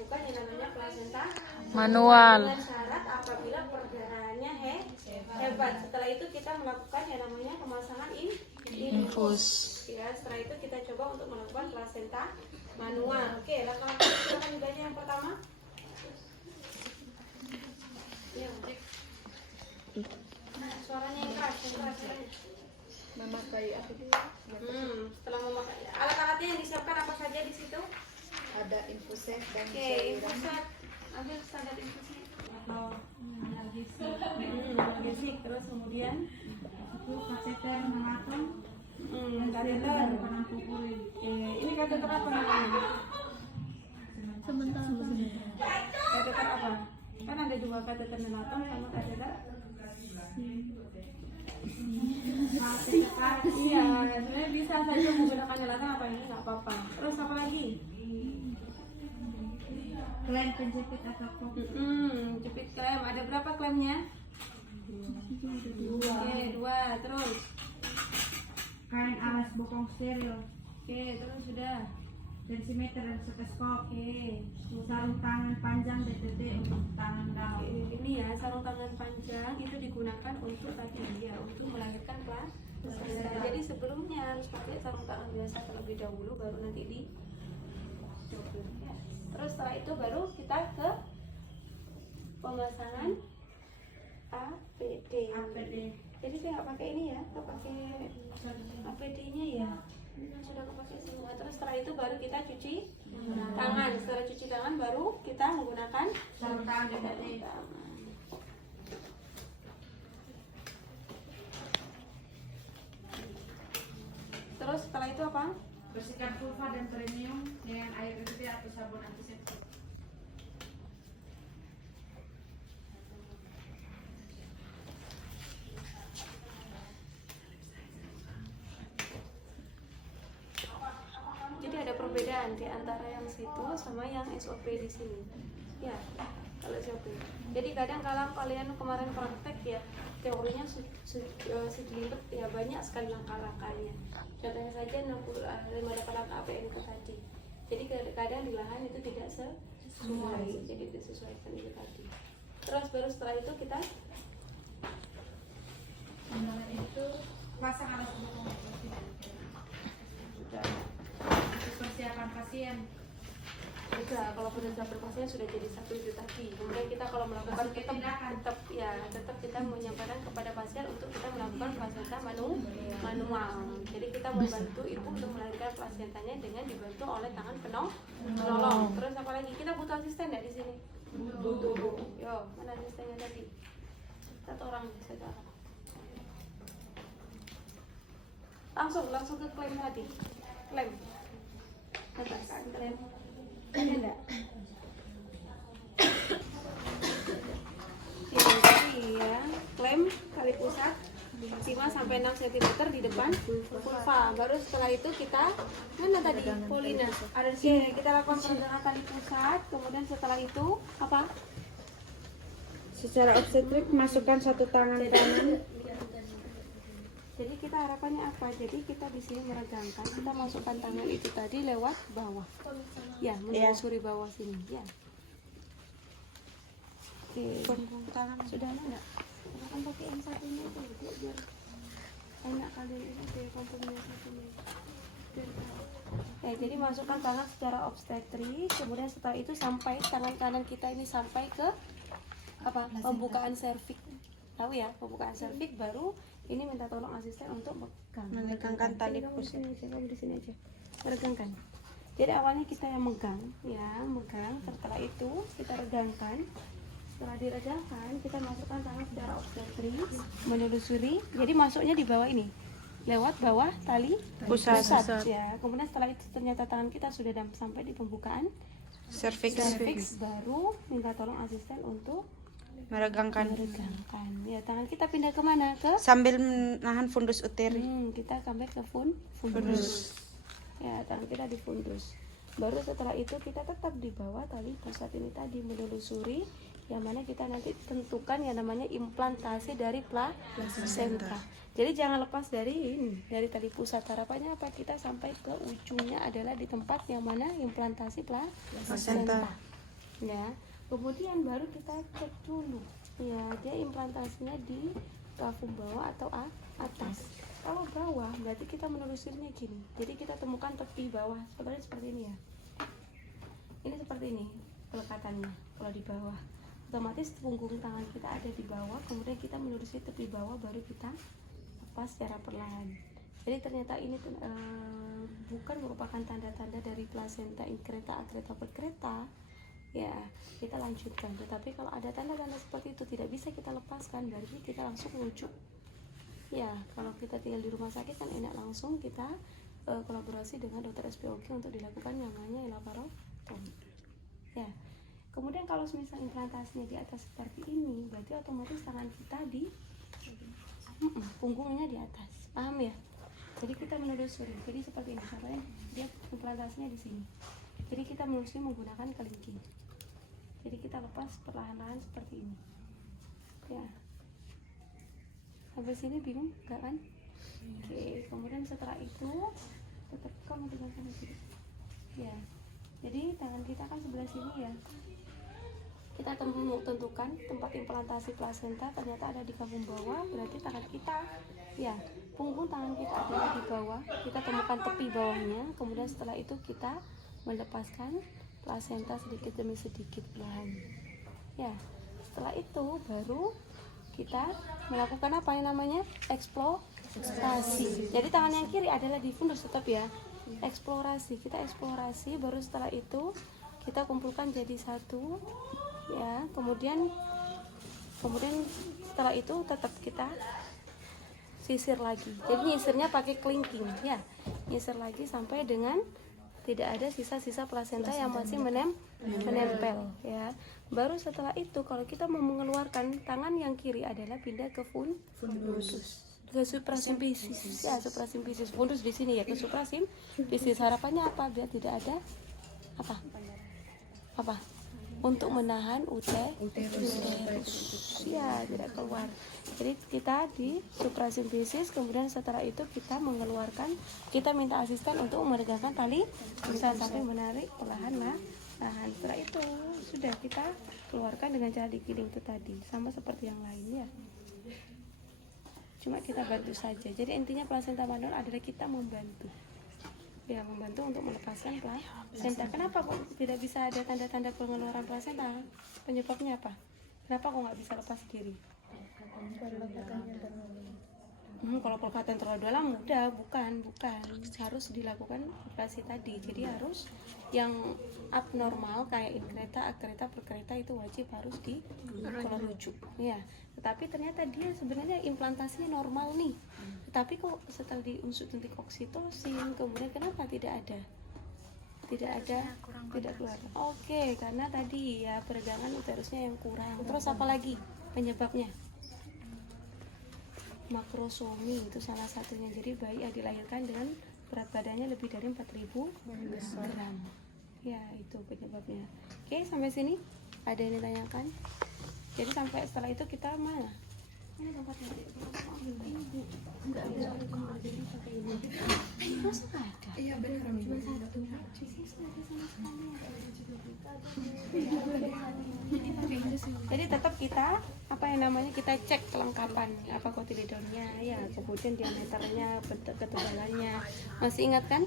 melakukan yang namanya plasenta manual. dengan syarat apabila perdarahannya hebat. Setelah itu kita melakukan yang namanya pemasangan infus. Ya, setelah itu kita coba untuk melakukan plasenta manual. Oke, langkah silakan dibaca yang pertama. Ya, suaranya yang keras, suaranya. Memakai Setelah memakai alat-alatnya yang disiapkan apa saja di situ? ada infuset dan Infuset. Ambil standar infusnya. Atau analgesik. Terus kemudian itu kateter melaton. Kateter. Ini kateter apa namanya? Sebentar. Kateter apa? Kan ada dua kateter melaton sama kateter. Iya, sebenarnya bisa saja menggunakan melaton apa ini nggak apa-apa. Terus apa lagi? klem penjepit atau kop. Jepit klem. Ada berapa klemnya? Dua. Terus? Kain alas bokong steril. Terus sudah. Tensimeter dan stetoskop. Sarung tangan panjang DTT untuk tangan dalam. Ini ya, sarung tangan panjang itu digunakan untuk tadi ya, untuk melahirkan plasenta. Jadi sebelumnya harus pakai sarung tangan biasa terlebih dahulu, baru nanti di ya. Terus setelah itu baru kita ke pemasangan APD. Jadi saya nggak pakai ini ya, nggak pakai APD-nya ya. Sudah kepakai semua. Terus setelah itu baru kita cuci tangan. Setelah cuci tangan baru kita menggunakan Sarung tangan DTT. Terus setelah itu apa? Bersihkan vulva dan perineum dengan air bersih atau sabun antiseptik. Jadi ada perbedaan di antara yang situ sama yang SOP di sini. Ya, kalau SOP. Jadi kadang kalau kalian kemarin praktek ya, teorinya sedikit ya, banyak sekali langkah-langkahnya. Contohnya saja 65 langkah APN itu tadi. Jadi kadang di lahan itu tidak sesuai, jadi disesuaikan itu tadi. Terus baru setelah itu kita Itu pasang alas bokong sudah persiapan pasien. kalau penetapan pasien sudah jadi satu itu tadi. Kemudian kita kalau melakukan tetap kita menyampaikan kepada pasien untuk kita melakukan plasenta manual. Jadi kita membantu ibu untuk melahirkan plasentanya dengan dibantu oleh tangan penolong. Terus apa lagi? Kita butuh asisten nggak di sini? Butuh. Yo, mana asistennya tadi? Satu orang saja. Langsung ke klaim tadi. Klaim. Katakan klaim. Ada enggak? Ya, klaim tali pusat 5-6 cm di depan vulva. Baru setelah itu kita mana tadi? Polina. Ada di sini. Kita lakukan peregangan tali pusat. Kemudian setelah itu apa? Secara obstetrik masukkan satu tangan kanan. Jadi kita harapannya apa? Jadi kita di sini meregangkan, kita masukkan tangan itu tadi lewat bawah. Ya, menelusuri bawah sini. Ya. Oke. Punggung tangan sudah ada enggak? Akan pakai yang satunya itu biar enak kalian ini deh komprominya satunya. Ya, jadi masukkan tangan secara obstetrik, kemudian setelah itu sampai tangan kanan kita ini sampai ke apa? Pembukaan serviks. Tahu ya, pembukaan serviks baru ini minta tolong asisten untuk meregangkan tali pusat. Di sini aja. Meregangkan. Jadi awalnya kita yang megang. Setelah itu kita regangkan. Setelah diregangkan, kita masukkan tangan secara obstetrik, menelusuri. Jadi masuknya di bawah ini, lewat bawah tali pusat. Ya. Kemudian setelah itu ternyata tangan kita sudah sampai di pembukaan serviks, baru minta tolong asisten untuk Meregangkan. Ya, tangan kita pindah kemana? Sambil menahan fundus uteri. Kita sampai ke fundus. Ya, tangan kita di fundus. Baru setelah itu kita tetap di bawah tali pusat ini tadi, menelusuri yang mana kita nanti tentukan yang namanya implantasi dari plasenta. Jadi jangan lepas dari ini, dari tali pusat. Harapannya apa? Kita sampai ke ujungnya adalah di tempat yang mana implantasi plasenta. ya. Kemudian baru kita cek dulu ya, dia implantasinya di plafon bawah atau atas. Kalau bawah berarti kita menelusurinya gini, jadi kita temukan tepi bawah seperti ini ya. Ini seperti ini pelekatannya. Kalau di bawah otomatis punggung tangan kita ada di bawah, kemudian kita menelusuri tepi bawah, baru kita lepas secara perlahan. Jadi ternyata ini bukan merupakan tanda-tanda dari plasenta inkreta, akreta, perkreta ya, kita lanjutkan. Tetapi kalau ada tanda-tanda seperti itu tidak bisa kita lepaskan, berarti kita langsung rujuk ya. Kalau kita tinggal di rumah sakit kan enak, langsung kita kolaborasi dengan dokter SPOG untuk dilakukan yang namanya laparotomi ya. Kemudian kalau misalnya implantasinya di atas seperti ini, berarti otomatis tangan kita di punggungnya di atas, paham ya? Jadi kita menelusuri, jadi seperti ini, contohnya dia implantasinya di sini. Jadi kita menelusuri menggunakan kelingking. Jadi kita lepas perlahan-lahan seperti ini. Ya. Sampai sini bingung, enggak kan? Oke, kemudian setelah itu tetap kamu dengan tangan kiri. Ya. Jadi tangan kita kan sebelah sini ya. Kita tentukan tempat implantasi plasenta, ternyata ada di kafum bawah, berarti tangan kita ya, punggung tangan kita ada di bawah, kita temukan tepi bawahnya. Kemudian setelah itu kita melepaskan plasenta sedikit demi sedikit perlahan ya. Setelah itu baru kita melakukan apa yang namanya eksplorasi. Jadi tangan yang kiri adalah di fundus tetap ya, eksplorasi, kita eksplorasi, baru setelah itu kita kumpulkan jadi satu ya. Kemudian setelah itu tetap kita sisir lagi, jadi nyisirnya pakai kelingking ya, nyisir lagi sampai dengan tidak ada sisa-sisa plasenta yang masih menempel ya. Baru setelah itu kalau kita mau mengeluarkan, tangan yang kiri adalah pindah ke fundus, ke suprasimfisis ya, suprasimfisis. Fundus di sini ya, ke suprasimfisis. Harapannya apa? Biar tidak ada apa untuk menahan uterus ya, tidak keluar. Jadi kita di suprasimfisis, kemudian setelah itu kita mengeluarkan, kita minta asisten untuk meregangkan tali bisa sampai menarik perlahan lah. Setelah itu sudah kita keluarkan dengan cara digiling itu tadi, sama seperti yang lain ya. Cuma kita bantu saja. Jadi intinya plasenta manual adalah kita membantu. Ya, membantu untuk melepaskan plasenta. Kenapa kok tidak bisa ada tanda-tanda pengeluaran plasenta? Penyebabnya apa? Kenapa kok nggak bisa lepas sendiri? Kalau pelekatan terlalu dalam mudah, bukan harus dilakukan operasi tadi. Jadi harus yang abnormal kayak inkreta, akreta, perkreta itu wajib harus dirujuk ya. Tetapi ternyata dia sebenarnya implantasinya normal nih, tetapi kok setelah diunsur suntik oksitosin, kemudian kenapa tidak keluar? Oke, karena tadi ya peregangan uterusnya yang kurang. Terus apa lagi penyebabnya? Makrosomi itu salah satunya. Jadi bayi yang dilahirkan dengan berat badannya lebih dari 4.000 gram ya, itu penyebabnya. Oke, sampai sini ada yang ditanyakan? Jadi sampai setelah itu kita mana tempatnya? Enggak ada. Masa ada? Iya benar. Cuma satu. Jadi tetap kita apa yang namanya, kita cek kelengkapan apa kotilidonnya ya, kemudian diameternya, bentuk ketebalannya. Masih ingat kan?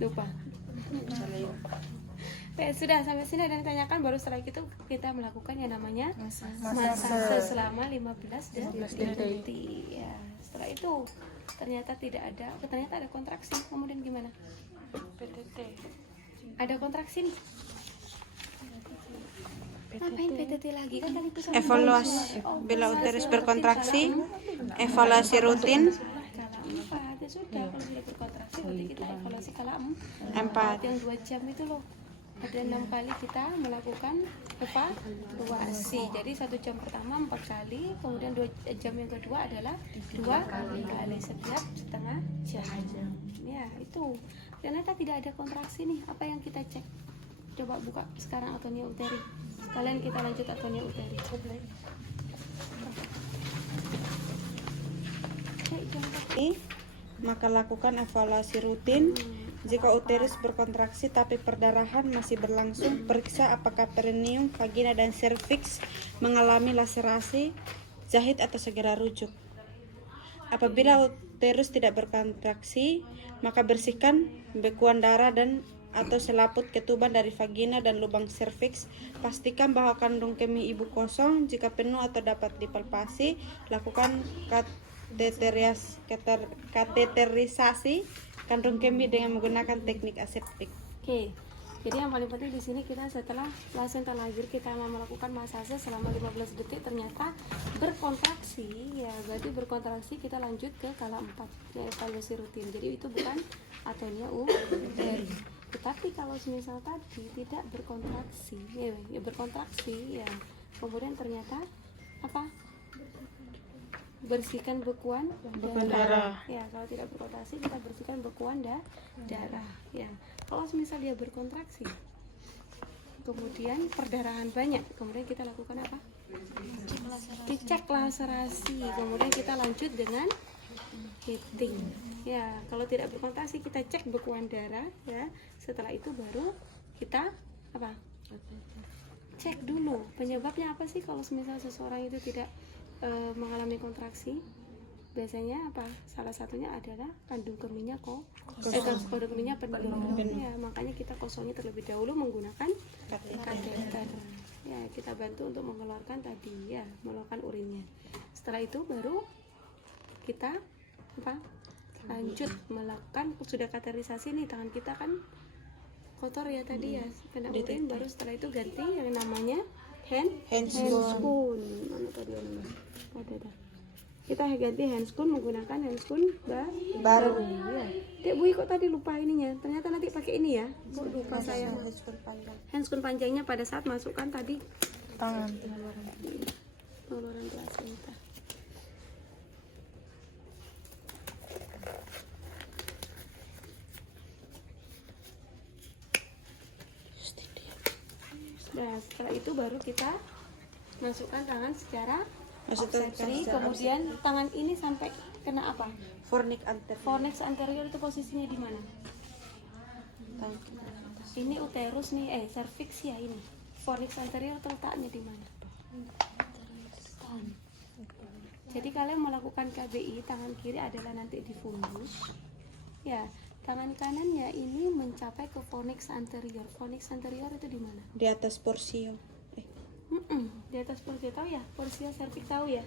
Lupa. Sudah sampai sini ada yang ditanyakan. Baru setelah itu kita melakukan yang namanya masase selama 15 detik ya. Setelah itu ternyata ada kontraksi. Kemudian gimana? PTT. Ada kontraksi nih. Ngapain PTT lagi? Kan tadi itu Evaluasi bila uterus berkontraksi, evaluasi rutin. Ya sudah, kalau sudah berkontraksi berarti kita evaluasi kala 4. yang 2 jam itu loh. Ada 6 kali kita melakukan evaluasi. Jadi 1 jam pertama 4 kali, kemudian 2 jam yang kedua adalah 2 kali setiap setengah jam. Ya itu. Ternyata tidak ada kontraksi nih. Apa yang kita cek? Coba buka sekarang atonia uteri. Kalian kita lanjut atonia uteri. Maka lakukan evaluasi rutin Jika uterus berkontraksi tapi perdarahan masih berlangsung, periksa apakah perineum, vagina, dan serviks mengalami laserasi, jahit, atau segera rujuk. Apabila uterus tidak berkontraksi, maka bersihkan bekuan darah dan atau selaput ketuban dari vagina dan lubang serviks. Pastikan bahwa kandung kemih ibu kosong. Jika penuh atau dapat dipalpasi, lakukan kateterisasi kandung kemih dengan menggunakan teknik aseptik. Oke. Jadi yang paling penting di sini kita setelah plasenta lahir kita mau melakukan masase selama 15 detik, ternyata berkontraksi, ya berarti berkontraksi kita lanjut ke kala 4 ya, evaluasi rutin. Jadi itu bukan atonia uterus. Tetapi kalau misal tadi tidak berkontraksi, ya berkontraksi ya, kemudian ternyata apa? Bersihkan bekuan darah. Ya, kalau tidak berkontraksi kita bersihkan bekuan darah. Ya, kalau misal dia berkontraksi, kemudian perdarahan banyak, kemudian kita lakukan apa? Dicek laserasi, kemudian kita lanjut dengan heating. Ya, kalau tidak berkontraksi kita cek bekuan darah. Ya, setelah itu baru kita apa? Cek dulu penyebabnya apa sih kalau misal seseorang itu tidak mengalami kontraksi. Biasanya apa? Salah satunya adalah kandung kemihnya kandung kemihnya penuh. Ya, makanya kita kosongnya terlebih dahulu menggunakan kateter. Ya, kita bantu untuk mengeluarkan tadi ya, mengeluarkan urinnya. Setelah itu baru kita apa? Lanjut melakukan, sudah kateterisasi nih, tangan kita kan kotor ya tadi ya, kena urin, baru setelah itu ganti yang namanya handscoon. Mana tadi namanya? Ada. Kita ganti handscoon menggunakan handscoon baru. Ya. Dek Bui kok tadi lupa ininya? Ternyata nanti pakai ini ya. Kok lupa saya? Handscoon panjangnya pada saat masukkan tadi Tangan. pengeluaran plasenta. Nah, setelah itu baru kita masukkan tangan secara obstetri, kemudian tangan ini sampai kena apa? Fornix anterior itu posisinya di mana? Ini uterus nih, cervix ya ini. Fornix anterior letaknya di mana? Jadi kalian melakukan KBI, tangan kiri adalah nanti di fundus. Ya, tangan kanannya ini mencapai ke fornix anterior. Fornix anterior itu di mana? Di atas porsio. Di atas porsio tahu ya? Porsio cervix tahu ya?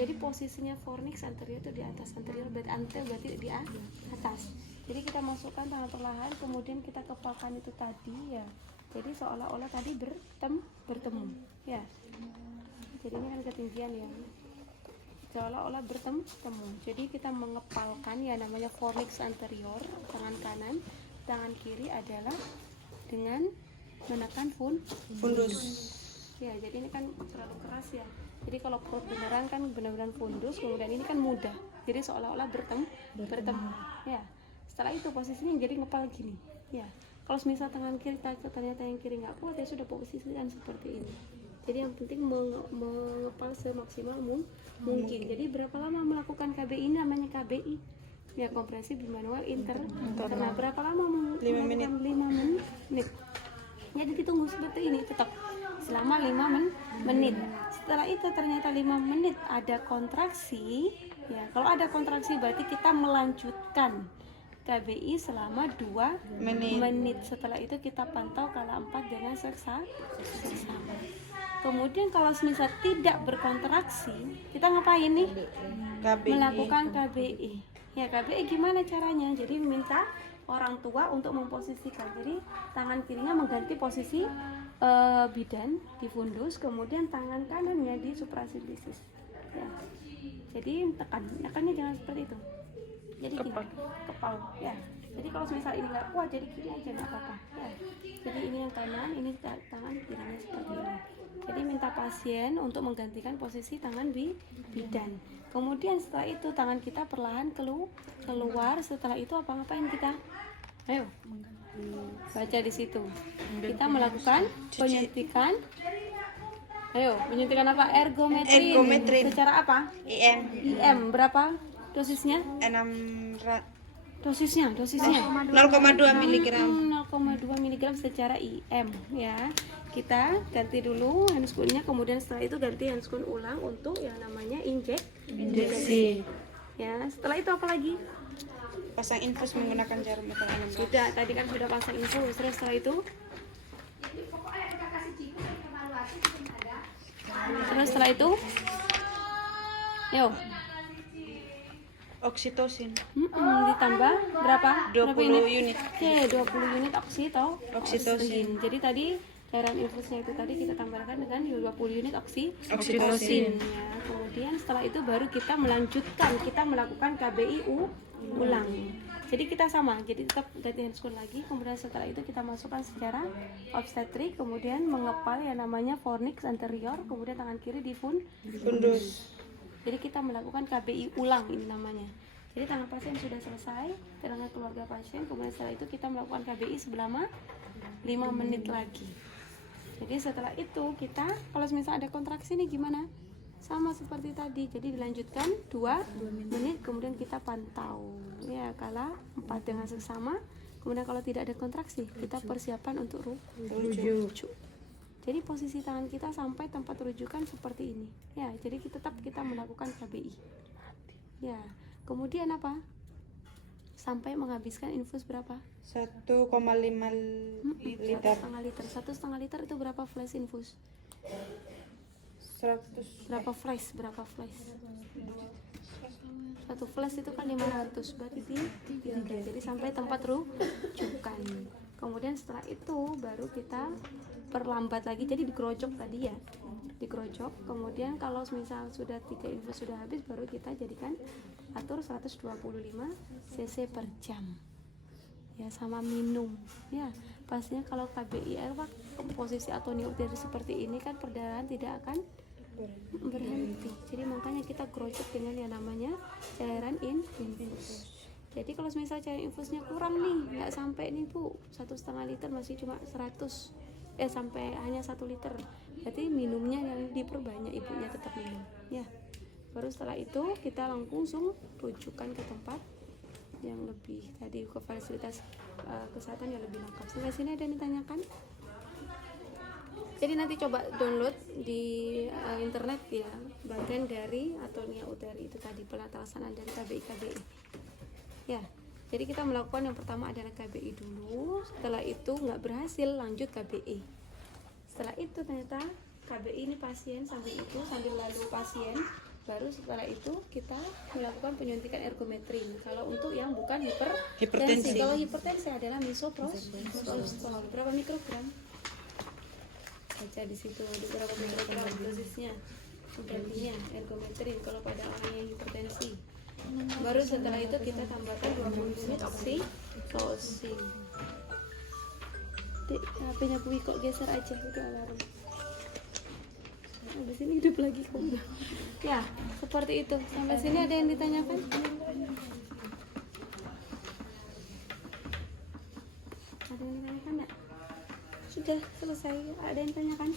Jadi posisinya fornix anterior itu di atas, anterior berarti di atas. Jadi kita masukkan tangan perlahan, kemudian kita kepalkan itu tadi ya. Jadi seolah-olah tadi bertemu ya. Jadi ini kan ketinggian ya. Seolah-olah bertemu. Jadi kita mengepalkan ya, namanya fornix anterior, tangan kanan, tangan kiri adalah dengan menekan fundus. Ya, jadi ini kan terlalu keras ya. Jadi kalau perut beneran kan benar-benar fundus, kemudian ini kan mudah. Jadi seolah-olah bertemu. Ya. Setelah itu posisinya jadi ngepal gini. Ya. Kalau misal tangan kiri ternyata yang kiri nggak kuat, ya sudah posisikan seperti ini. Jadi yang penting mengepal semaksimal mungkin. Jadi berapa lama melakukan KBI ini? Namanya KBI ya, kompresi bimanual internal. Berapa lama? 5 menit. 5 menit. Jadi ditunggu seperti ini tetap selama 5 menit. Setelah itu ternyata 5 menit ada kontraksi ya. Kalau ada kontraksi berarti kita melanjutkan KBI selama 2 menit. Setelah itu kita pantau kala 4 dengan seksama. Kemudian kalau misal tidak berkontraksi, kita ngapain nih? Melakukan KBI. Ya, KBI gimana caranya? Jadi minta orang tua untuk memposisikan. Jadi tangan kirinya mengganti posisi bidan di fundus, kemudian tangan kanannya di suprasimplisis. Ya. Jadi tekannya jangan seperti itu. Jadi kepal. Ya. Jadi kalau misal ini nggak kuat, jadi kiri aja nggak apa-apa. Ya. Jadi ini yang kanan, ini tangan kirinya seperti ini. Jadi minta pasien untuk menggantikan posisi tangan bidan. Kemudian setelah itu tangan kita perlahan keluar. Setelah itu ngapain kita? Ayo baca di situ. Kita melakukan penyuntikan. Ayo, penyuntikan apa? Ergometrin. Secara apa? IM. Berapa dosisnya? 6 dosisnya 0,2 miligram. 0,2 miligram secara IM ya. Kita ganti dulu handscoon-nya, kemudian setelah itu ganti handscoon ulang untuk yang namanya injeksi. Ya, setelah itu apa lagi? Pasang infus menggunakan jarum metal 16. Sudah, tadi kan sudah pasang infus. Terus setelah itu yuk Oksitosin ditambah berapa? 20 unit. Oke, 20 unit Oksitosin. Jadi tadi cairan infusnya itu tadi kita tambahkan dengan 20 unit Oksitosin. ya. Kemudian setelah itu baru kita melanjutkan, kita melakukan KBI ulang. Jadi kita sama, jadi tetap ganti handscoon lagi. Kemudian setelah itu kita masukkan secara obstetrik, kemudian mengepal yang namanya fornix anterior, kemudian tangan kiri di Fundus. Jadi kita melakukan KBI ulang ini namanya. Jadi tangan pasien sudah selesai, tangan keluarga pasien, kemudian setelah itu kita melakukan KBI selama 5 menit lagi. Jadi setelah itu kita, kalau misalnya ada kontraksi nih gimana? Sama seperti tadi, jadi dilanjutkan 2 menit, kemudian kita pantau. Ya, kala 4 dengan seksama, kemudian kalau tidak ada kontraksi, kita persiapan untuk rujuk. Jadi posisi tangan kita sampai tempat rujukan seperti ini. Ya, jadi tetap kita melakukan KBI. Ya, kemudian apa? Sampai menghabiskan infus berapa? 1,5 liter. 1,5 liter. 1,5 liter itu berapa flash infus? 100. Berapa flash? Satu flash itu kan 500, berarti 3. Jadi sampai tempat rujukan. Kemudian setelah itu baru kita perlambat lagi, jadi digerojok tadi ya, digerojok. Kemudian kalau misal sudah 3 infus sudah habis, baru kita jadikan atur 125 cc per jam ya, sama minum ya. Pastinya kalau KBI posisi atonia uteri seperti ini kan perdarahan tidak akan berhenti, jadi makanya kita gerojok dengan yang namanya cairan infus. Jadi kalau misal cairan infusnya kurang nih, nggak sampai nih Bu, 1,5 liter, masih cuma 100 sampai hanya 1 liter, berarti minumnya yang diperbanyak, ibunya tetap minum ya. Baru setelah itu kita langsung rujukan ke tempat yang lebih tadi, ke fasilitas kesehatan yang lebih lengkap. Sampai sini ada yang ditanyakan? Jadi nanti coba download di internet ya, bagian dari atonia uteri itu tadi, pelaksanaan dari KBI ya. Jadi kita melakukan yang pertama adalah KBI dulu, setelah itu nggak berhasil lanjut KBI. Setelah itu ternyata KBI ini pasien sambil lalu pasien, baru setelah itu kita melakukan penyuntikan ergometrin. Kalau untuk yang bukan hipertensi. Kalau hipertensi adalah misoprostol. Berapa mikrogram? Baca di situ berapa mikrogram dosisnya. Gantinya ergometrin kalau pada orang yang hipertensi. Baru setelah itu kita tambahkan 20 unit oksitosin. Dek, HP-nya Bui kok geser aja, itu alarm. Habis ini hidup lagi kamu. Ya, seperti itu. Sampai sini ada yang ditanyakan? Ada yang ditanyakan enggak? Sudah selesai. Ada yang ditanyakan?